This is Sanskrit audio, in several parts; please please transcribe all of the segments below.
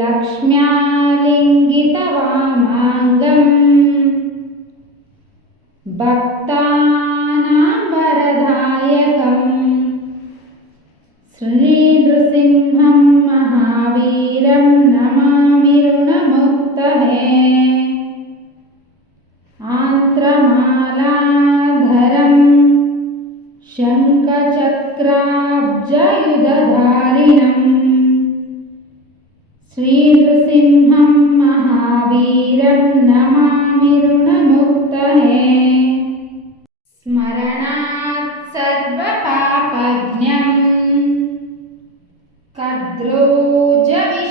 लक्ष्म्यालिङ्गितवामाङ्गम्। भक्तानां वरदायकम् श्रीनृसिंहं महावीरं नमामि ऋणमुक्तये आन्त्रमालाधरं शङ्खचक्राब्जयुधधारिणम् श्रीनृसिंहं महावीरं नमामि ऋणमुक्तये स्मरणात् सर्वपापज्ञम्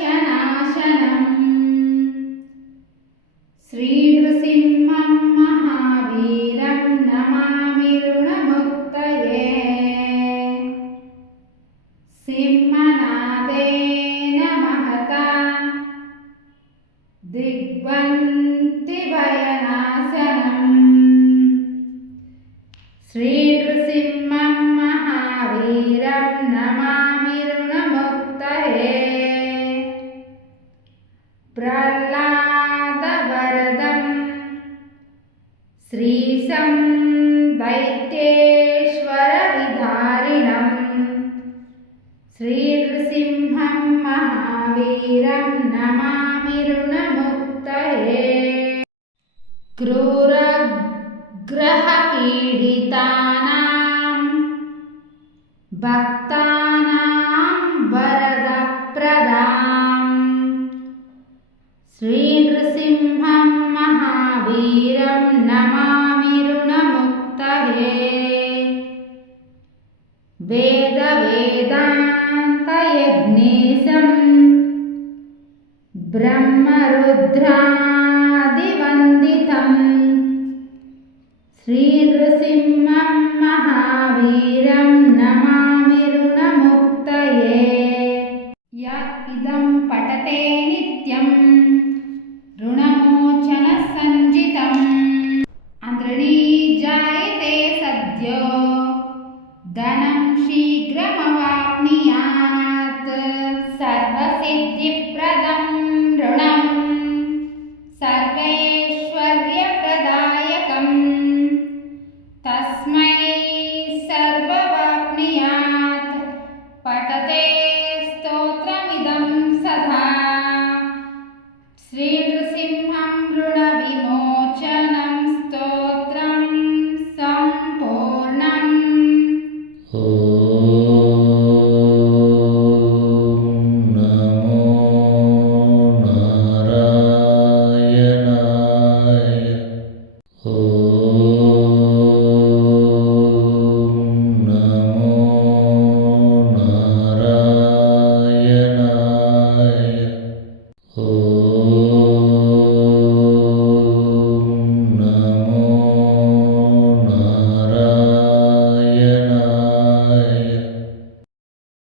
कद्रोजविषनाशनम् श्रीनृसिंहं महावीरं नमामि ऋणमुक्तये सिंहनादेन दिग्बन्तिभयनाशनम् श्रीनृसिंहं महावीरं नमामि ऋणमुक्तये प्रह्लादवरदं श्रीशं दैत्येश्वरविधारिणम् श्रीनृसिंहं महावीरं नमामि ऋणमुक्तये क्रूरग्रहपीडितानां भक्तानां वरदप्रदाम् श्रीनृसिंहं महावीरं नमामि ऋणमुक्तये वेदवेदान्तयज्ञेशं ब्रह्मरुद्रादिवन्दितं श्रीनृसिंहं महावीरं नमामि ऋणमुक्तये य इदं पठते नित्यम्